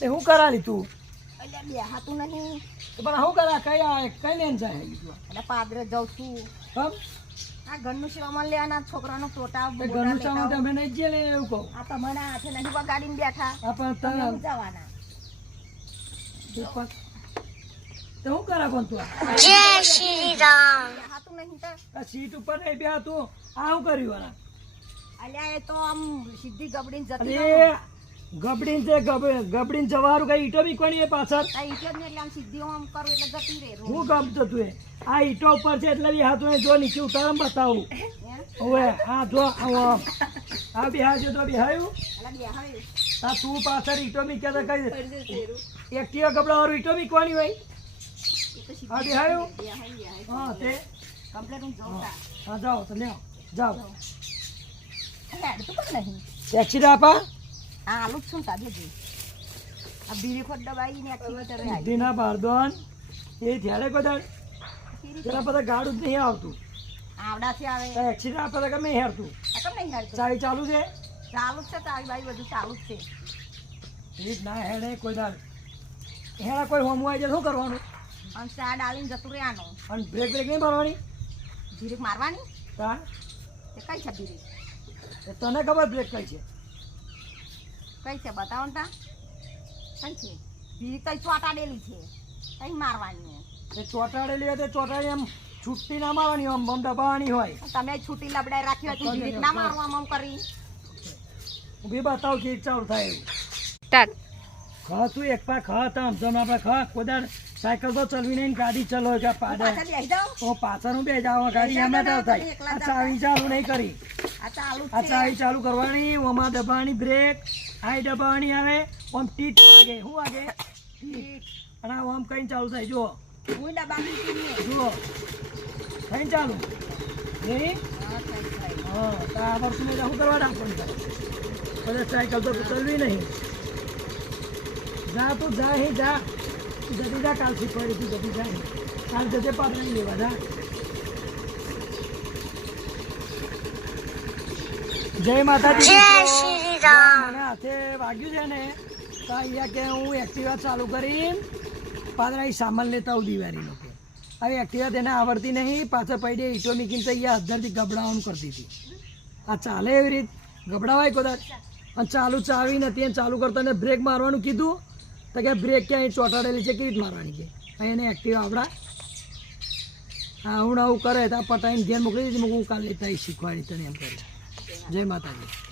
એ હું કરાલી તું અલ્યા બેહાતું નહીં પણ હું કરા કઈ લેન જાય એટલે પાદરે જાઉં છું કમ આ ઘરનું સામાન લેવાના છોકરાનો ટોટા ઘરનું સામાન તમે નહીં જે લે એવું કહું આ તમારા હાથે નહીં વગાડીને બેઠા આ પણ તમે જવાના તો હું કરા કોણ તું જય શ્રી રામ બેહાતું નહીં તો આ સીટ ઉપર નહીં બે તું આ હું કર્યું વાળા અલ્યા એ તો આમ સીધી ગબડીને જતી અરે ગબડીન છે ગબડીન જવારું કઈ ઈટો બી કોની પાછળ આ ઈટો જ ને એટલે આમ સીધી આમ કરું એટલે જતી રહે હું ગમતો તું આ ઈટો ઉપર છે એટલે બી હાથ જો નીચે ઉતારમ બતાવું હવે આ જો આ બિહાર તો બિહાયું એટલે બેહાયું આ તું પાછળ ઈટો બી ક્યાં કઈ એકટીવા કપડા વાળું ઈટો બી કોની હોય આ બિહાયું હા તે કમ્પ્લેટ હું જોતા હા જાઓ તો લ્યો જાઓ હેડ તો પણ નહીં ટેક્સી આપા આ આલુ જ છું તાજે જી આ બીરી ખોટ દબાઈ ને એક્ટિવેટર આવી દીના બારદોન એ થયારે કદાચ જરા બધા ગાડું જ નહીં આવતું આવડાથી આવે ટેક્સી આપે તો ગમે હેરતું આ કેમ નહીં હેડતું ચાવી ચાલુ છે ચાલુ જ છે તારી બાઈ બધું ચાલુ જ છે રીત ના હેડે કોઈ દાલ હેડા કોઈ હોમું આવી જાય શું કરવાનું અને ચા ડાલીને જતું રહેવાનું અને બ્રેક બ્રેક નહીં મારવાની ધીરેક મારવાની તા એ કઈ છે ધીરેક તને ખબર બ્રેક કઈ છે કઈ છે બતાવો ને તા કઈ છે ધીરેક કઈ ચોટાડેલી છે કઈ મારવાની એ ચોટાડેલી હોય તો ચોટાડી એમ છૂટી ના મારવાની આમ બમ દબાવવાની હોય તમે છૂટી લબડાઈ રાખી હોય તો ધીરેક ના મારવા આમ કરી ઊભી બતાવ કે ચાલુ થાય એવું સ્ટાર્ટ ખા તું એક પા ખા તમ જમ આપણે ખા કોદાર સાયકલ તો ચલવી નહીં ગાડી ચલો કે પાડે પાછા બેસી જાઓ તો પાછળનું બે જાવ ગાડી એમાં ચાલુ થાય આ ચાવી ચાલુ નહીં કરી આ ચાલુ આ જ છે ચાવી ચાલુ કરવાની ઓમાં દબાવવાની બ્રેક આ દબાવવાની આવે આમ ટીટ વાગે શું વાગે ટીટ અને આમ કઈ ચાલુ થાય જુઓ હું દબાવી દીધી જુઓ કઈ ચાલુ નહીં હા તો આ વર્ષને શું કરવા રાખવાનું પછી સાયકલ તો ચલવી નહીં જા તું જા હે જા જતી જા કાલ શીખવાડી તું જતી જા કાલ જતે પાડવાની લેવા જા જય માતાજી જય શ્રી રામ મને હાથે વાગ્યું છે ને તો અહીંયા કે હું એક્ટિવા ચાલુ કરીને પાદરાઈ સામાન લેતા હું દિવાળીનો કે હવે એક્ટિવા તેને આવડતી નહીં પાછળ પડી ઈટો મૂકીને તો અહીંયા અધરથી ગબડાવાનું કરતી હતી આ ચાલે એવી રીત ગબડાવાય કદાચ અને ચાલુ ચાવી નથી અને ચાલુ કરતા ને બ્રેક મારવાનું કીધું તો કે બ્રેક ક્યાંય ચોંટાડેલી છે કેવી રીતે મારવાની કે એને એક્ટિવા આપણા આવું આવું કરે તો પટાઈને ઘેર મોકલી દીધી હું કાલે લેતા શીખવાડી તને એમ કરી જય માતાજી